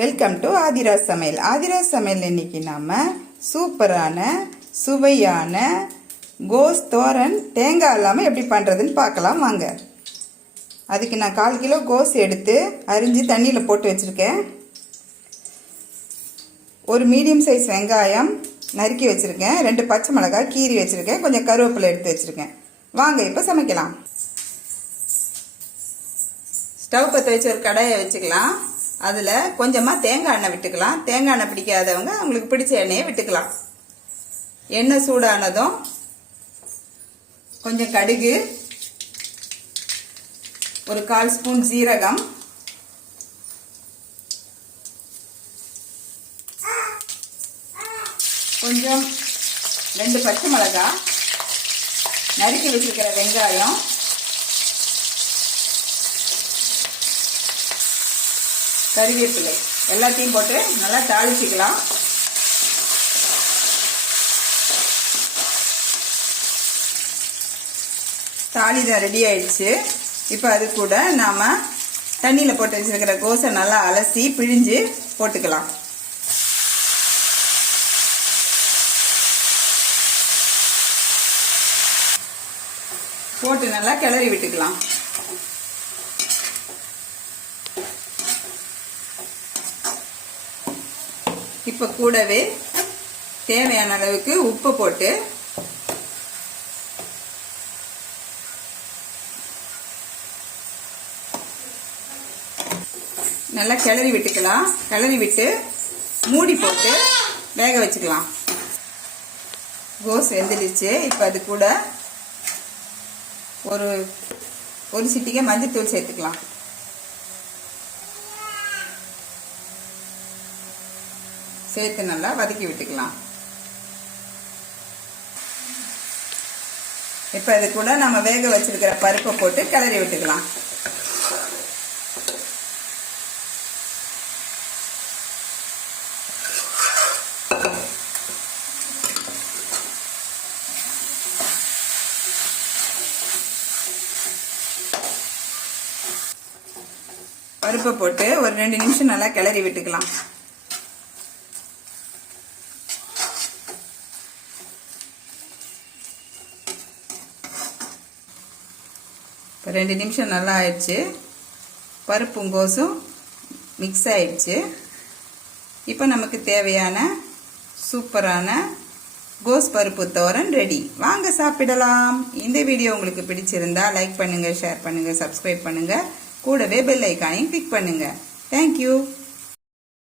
Welcome to Adhiraj சமையல். ஆதிராஜ் சமையல் இன்னைக்கு நாம சூப்பரான சுவையான கோஸ் தோரன் தேங்காய் இல்லாமல் எப்படி பண்ணுறதுன்னு பார்க்கலாம் வாங்க. அதுக்கு நான் 1/4 கிலோ கோஸ் எடுத்து அரிஞ்சு தண்ணியில் போட்டு வச்சுருக்கேன். ஒரு மீடியம் சைஸ் வெங்காயம் நறுக்கி வச்சுருக்கேன். 2 பச்சை மிளகாய் கீறி வச்சுருக்கேன். கொஞ்சம் கருவேப்பிலை எடுத்து வச்சுருக்கேன். வாங்க இப்போ சமைக்கலாம். ஸ்டவ் பற்ற வச்சு ஒரு கடாயை வச்சுக்கலாம். அதில் கொஞ்சமாக தேங்காய் எண்ணெய் விட்டுக்கலாம். தேங்காய் எண்ணெய் பிடிக்காதவங்க அவங்களுக்கு பிடிச்ச எண்ணெயை விட்டுக்கலாம். எண்ணெய் சூடானதும் கொஞ்சம் கடுகு, ஒரு 1/4 ஸ்பூன் ஜீரகம், கொஞ்சம் 2 பச்சை மிளகாய், நறுக்கி வச்சிருக்கிற வெங்காயம், கறிவேப்பிலை எல்லாத்தையும் போட்டு நல்லா தாளிச்சிக்கலாம். தாளிதான் ரெடி ஆயிடுச்சு. இப்போ அது கூட நாம தண்ணியில் போட்டு வச்சிருக்கிற கோஸை நல்லா அலசி பிழிஞ்சு போட்டுக்கலாம். போட்டு நல்லா கிளறி விட்டுக்கலாம். இப்போ கூடவே தேவையான அளவுக்கு உப்பு போட்டு நல்லா கிளறி விட்டுக்கலாம். கிளறி விட்டு மூடி போட்டு வேக வச்சுக்கலாம். கோஸ் வெந்துடுச்சு. இப்போ அது கூட ஒரு சிட்டிகை மஞ்சள்தூள் சேர்த்துக்கலாம். சேர்த்து நல்லா வதக்கி விட்டுக்கலாம். இப்போ அது கூட நம்ம வேக வச்சிருக்கிற பருப்பை போட்டு கிளறி விட்டுக்கலாம். பருப்பை போட்டு ஒரு 2 நிமிஷம் நல்லா கிளறி விட்டுக்கலாம். இப்போ 2 நிமிஷம் நல்லா ஆயிடுச்சு. பருப்பும் கோஸும் மிக்ஸ் ஆயிடுச்சு. இப்போ நமக்கு தேவையான சூப்பரான கோஸ் பருப்பு தோரன் ரெடி. வாங்க சாப்பிடலாம். இந்த வீடியோ உங்களுக்கு பிடிச்சிருந்தா லைக் பண்ணுங்க, ஷேர் பண்ணுங்க, சப்ஸ்கிரைப் பண்ணுங்க. கூடவே பெல் ஐகானையும் கிளிக் பண்ணுங்க. தேங்க்யூ.